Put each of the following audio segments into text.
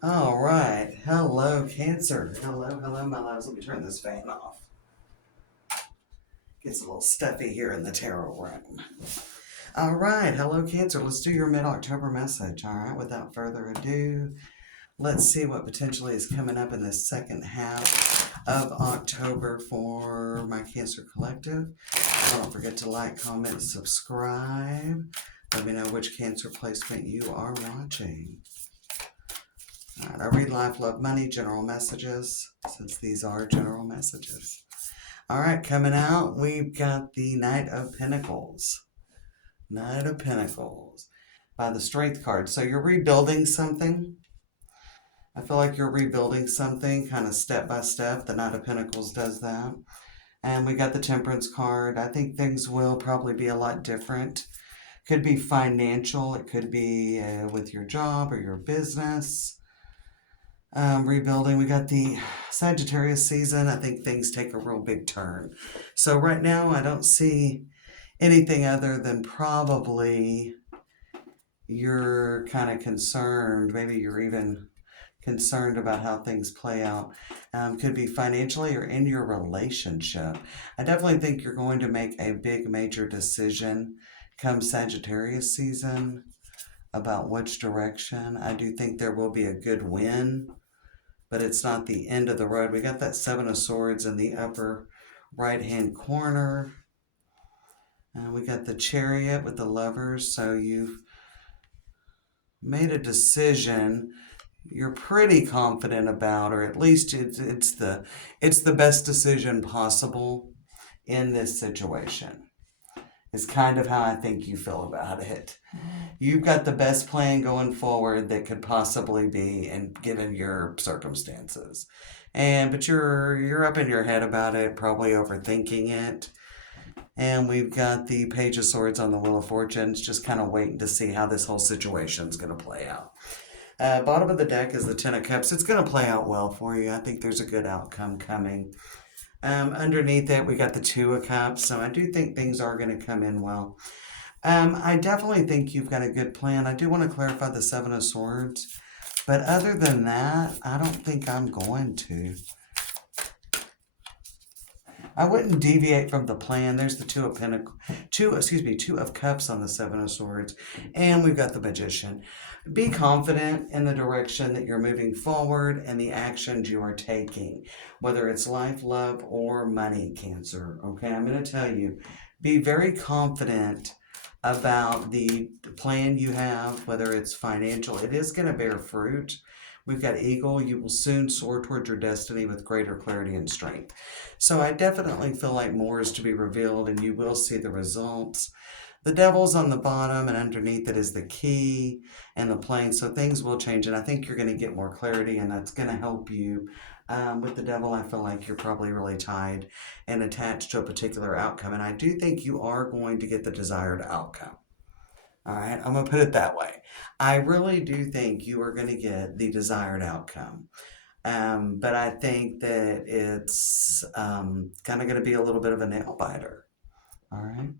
All right. Hello, Cancer. Hello, my loves. Let me turn this fan off. Gets a little stuffy here in the tarot room. All right. Hello, Cancer. Let's do your mid October message. All right. Without further ado, let's see what potentially is coming up in the second half of October for my Cancer Collective. Don't forget to like, comment, subscribe. Let me know which Cancer placement you are watching. All right, I read life, love, money, general messages, since these are general messages. All right, coming out, we've got the Knight of Pentacles. Knight of Pentacles by the Strength card. So you're rebuilding something. I feel like you're rebuilding something kind of step by step. The Knight of Pentacles does that. And we got the Temperance card. I think things will probably be a lot different. Could be financial. It could be with your job or your business. Rebuilding. We got the Sagittarius season. I think things take a real big turn. So right now I don't see anything other than probably you're kind of concerned. Maybe you're even concerned about how things play out. Could be financially or in your relationship. I definitely think you're going to make a big major decision come Sagittarius season about which direction. I do think there will be a good win, but it's not the end of the road. We got that Seven of Swords in the upper right-hand corner. We got the Chariot with the Lovers. So you've made a decision you're pretty confident about, or at least it's the best decision possible in this situation. Is kind of how I think you feel about it. You've got the best plan going forward that could possibly be, and given your circumstances. But you're up in your head about it, probably overthinking it. And we've got the Page of Swords on the Wheel of Fortunes, just kind of waiting to see how this whole situation is going to play out. Bottom of the deck is the Ten of Cups. It's going to play out well for you. I think there's a good outcome coming. Underneath it, we got the Two of Cups. So I do think things are going to come in well. I definitely think you've got a good plan. I do want to clarify the Seven of Swords. But other than that, I don't think I'm going to. I wouldn't deviate from the plan. There's the Two of Cups on the Seven of Swords. And we've got the Magician. Be confident in the direction that you're moving forward and the actions you are taking, whether it's life, love, or money, Cancer. Okay, I'm going to tell you, be very confident about the plan you have, whether it's financial. It is going to bear fruit. We've got Eagle. You will soon soar towards your destiny with greater clarity and strength. So I definitely feel like more is to be revealed and you will see the results. The Devil's on the bottom, and underneath it is the Key and the Plane. So things will change, and I think you're going to get more clarity, and that's going to help you. With the Devil, I feel like you're probably really tied and attached to a particular outcome, and I do think you are going to get the desired outcome. All right, I'm going to put it that way. I really do think you are going to get the desired outcome. But I think that it's kind of going to be a little bit of a nail biter. All right.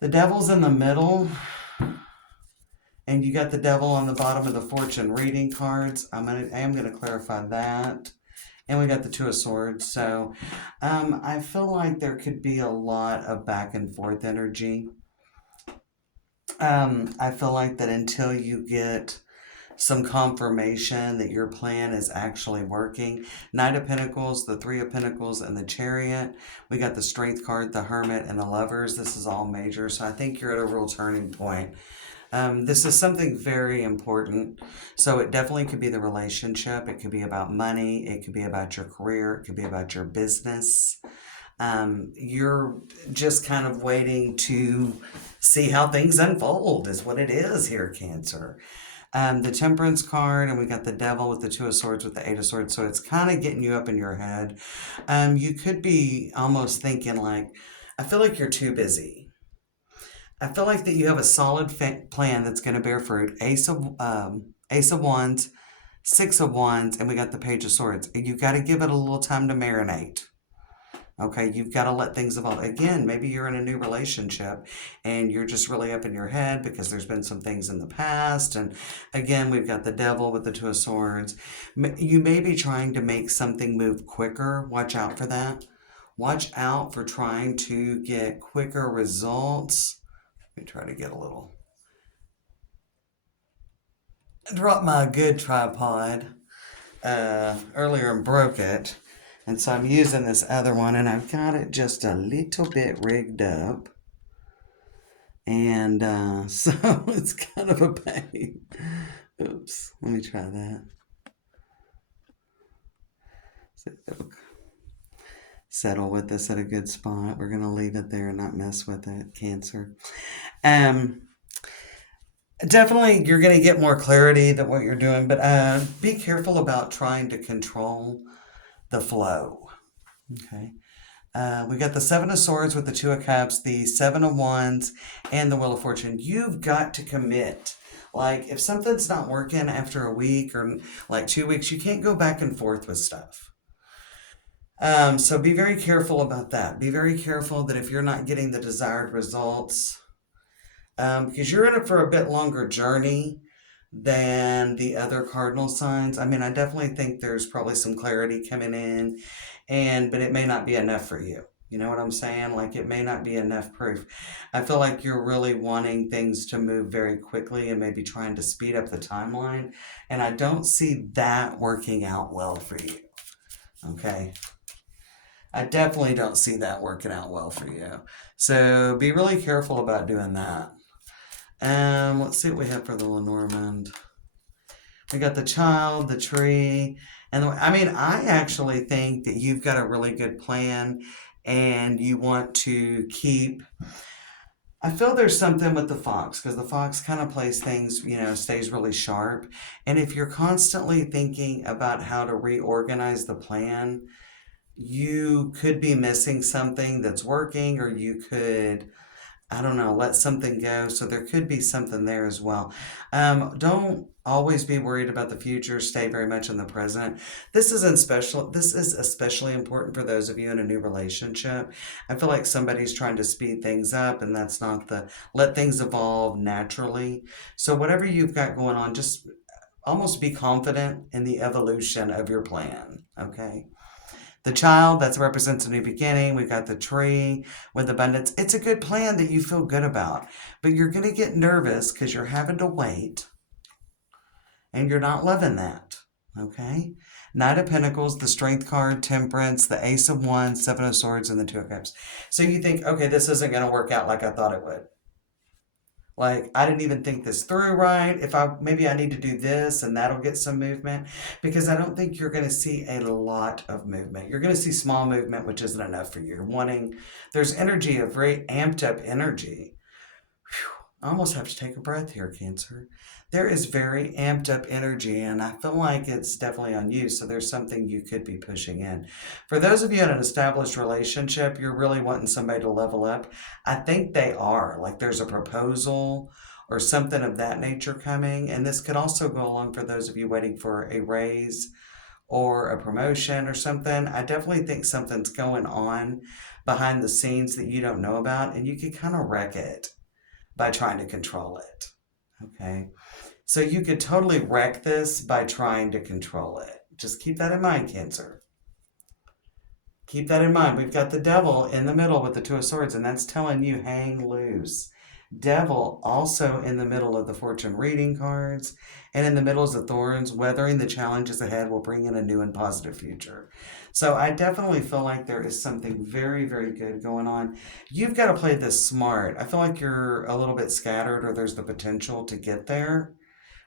The Devil's in the middle, and you got the Devil on the bottom of the fortune reading cards. I am going to clarify that. And we got the Two of Swords. So I feel like there could be a lot of back and forth energy. I feel like that until you get some confirmation that your plan is actually working. Knight of Pentacles, the Three of Pentacles, and the Chariot. We got the Strength card, the Hermit, and the Lovers. This is all major, so I think you're at a real turning point. This is something very important. So it definitely could be the relationship. It could be about money. It could be about your career. It could be about your business. You're just kind of waiting to see how things unfold is what it is here, Cancer. The Temperance card, and we got the Devil with the Two of Swords with the Eight of Swords. So it's kind of getting you up in your head. You could be almost thinking like, I feel like you're too busy. I feel like that you have a solid plan that's going to bear fruit. Ace of Wands, Six of Wands, and we got the Page of Swords. You got to give it a little time to marinate. Okay, you've got to let things evolve. Again, maybe you're in a new relationship and you're just really up in your head because there's been some things in the past. And again, we've got the devil with the Two of Swords. You may be trying to make something move quicker. Watch out for that. Watch out for trying to get quicker results. Let me try to get a little. I dropped my good tripod earlier and broke it. And so I'm using this other one and I've got it just a little bit rigged up. And so it's kind of a pain. Oops, let me try that. So it'll settle with this at a good spot. We're going to leave it there and not mess with it, Cancer. Um, Definitely you're going to get more clarity than what you're doing, but be careful about trying to control the flow. Okay. We got the Seven of Swords with the Two of Cups, the Seven of Wands, and the Wheel of Fortune. You've got to commit. Like, if something's not working after a week or like 2 weeks, you can't go back and forth with stuff. So be very careful about that. Be very careful that if you're not getting the desired results, because you're in it for a bit longer journey than the other cardinal signs. I mean, I definitely think there's probably some clarity coming in, but it may not be enough for you. You know what I'm saying? Like, it may not be enough proof. I feel like you're really wanting things to move very quickly and maybe trying to speed up the timeline. And I don't see that working out well for you. Okay. I definitely don't see that working out well for you. So be really careful about doing that. Let's see what we have for the Lenormand. We got the child, the tree, and I mean, I actually think that you've got a really good plan and you want to keep. I feel there's something with the fox because the fox kind of plays things, stays really sharp. And if you're constantly thinking about how to reorganize the plan, you could be missing something that's working, or you could, I don't know, let something go. So there could be something there as well. Don't always be worried about the future. Stay very much in the present. This is especially important for those of you in a new relationship. I feel like somebody's trying to speed things up, and that's not let things evolve naturally. So whatever you've got going on, just almost be confident in the evolution of your plan. Okay. The child, that represents a new beginning. We got the tree with abundance. It's a good plan that you feel good about, but you're going to get nervous because you're having to wait and you're not loving that. Okay? Knight of Pentacles, the Strength card, Temperance, the Ace of Wands, Seven of Swords, and the Two of Cups. So you think, okay, this isn't going to work out like I thought it would. Like, I didn't even think this through right. Maybe I need to do this and that'll get some movement, because I don't think you're going to see a lot of movement. You're going to see small movement, which isn't enough for you. There's energy, a very amped up energy. I almost have to take a breath here, Cancer. There is very amped up energy, and I feel like it's definitely on you. So there's something you could be pushing in. For those of you in an established relationship, you're really wanting somebody to level up. I think they are. Like, there's a proposal or something of that nature coming. And this could also go along for those of you waiting for a raise or a promotion or something. I definitely think something's going on behind the scenes that you don't know about, and you could kind of wreck it by trying to control it. Okay. So you could totally wreck this by trying to control it. Just keep that in mind, Cancer. Keep that in mind. We've got the devil in the middle with the Two of Swords, and that's telling you hang loose. Devil also in the middle of the fortune reading cards, and in the middle is the thorns. Weathering the challenges ahead will bring in a new and positive future. So I definitely feel like there is something very, very good going on. You've got to play this smart. I feel like you're a little bit scattered, or there's the potential to get there.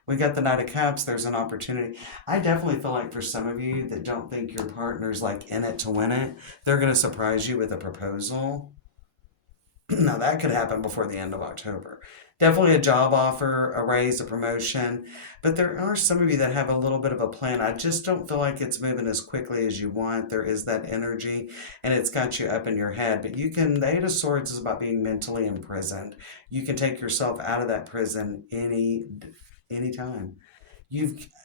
We got the Knight of Cups. There's an opportunity. I definitely feel like for some of you that don't think your partner's like in it to win it, they're going to surprise you with a proposal. Now, that could happen before the end of October. Definitely a job offer, a raise, a promotion. But there are some of you that have a little bit of a plan. I just don't feel like it's moving as quickly as you want. There is that energy, and it's got you up in your head. But the Eight of Swords is about being mentally imprisoned. You can take yourself out of that prison anytime.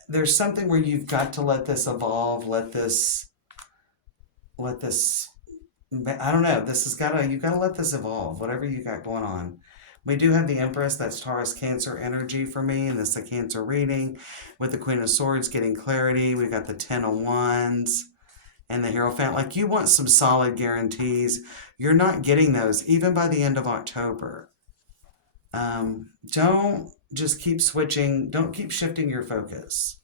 There's something where you've got to let this evolve, let this But I don't know. This has gotta, you gotta let this evolve, whatever you got going on. We do have the Empress, that's Taurus Cancer energy for me, and this is a Cancer reading with the Queen of Swords getting clarity. We got the Ten of Wands and the Hierophant. Like, you want some solid guarantees. You're not getting those even by the end of October. Don't just keep switching, don't keep shifting your focus.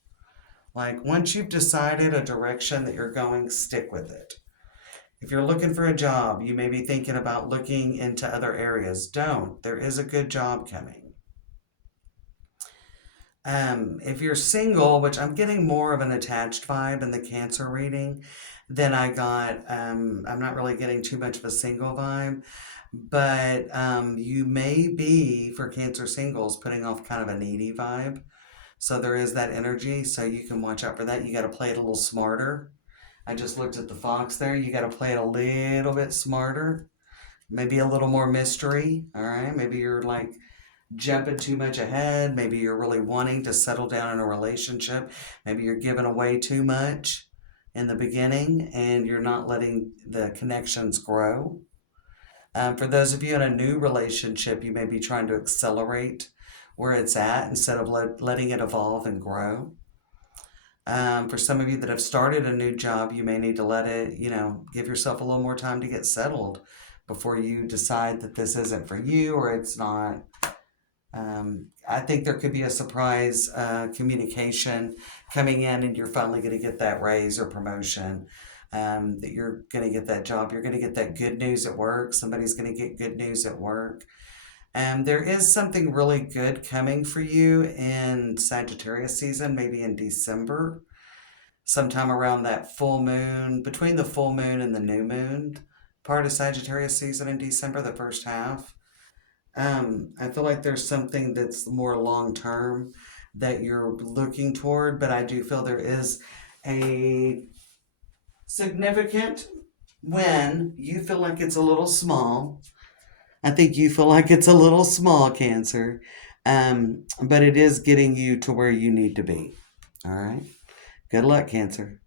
Like, once you've decided a direction that you're going, stick with it. If you're looking for a job, you may be thinking about looking into other areas. Don't. There is a good job coming. If you're single, which I'm getting more of an attached vibe in the Cancer reading than I got, I'm not really getting too much of a single vibe, but you may be, for Cancer singles, putting off kind of a needy vibe. So there is that energy, so you can watch out for that. You got to play it a little smarter. I just looked at the fox there. You got to play it a little bit smarter, maybe a little more mystery. All right. Maybe you're like jumping too much ahead. Maybe you're really wanting to settle down in a relationship. Maybe you're giving away too much in the beginning and you're not letting the connections grow. For those of you in a new relationship, you may be trying to accelerate where it's at instead of letting it evolve and grow. For some of you that have started a new job, you may need to let it, give yourself a little more time to get settled before you decide that this isn't for you or it's not. I think there could be a surprise communication coming in, and you're finally going to get that raise or promotion. That you're going to get that job. You're going to get that good news at work. Somebody's going to get good news at work. And there is something really good coming for you in Sagittarius season, maybe in December, sometime around that full moon, between the full moon and the new moon part of Sagittarius season in December, the first half. I feel like there's something that's more long term that you're looking toward, but I do feel there is a significant when you feel like it's a little small. I think you feel like it's a little small, Cancer, but it is getting you to where you need to be. All right. Good luck, Cancer.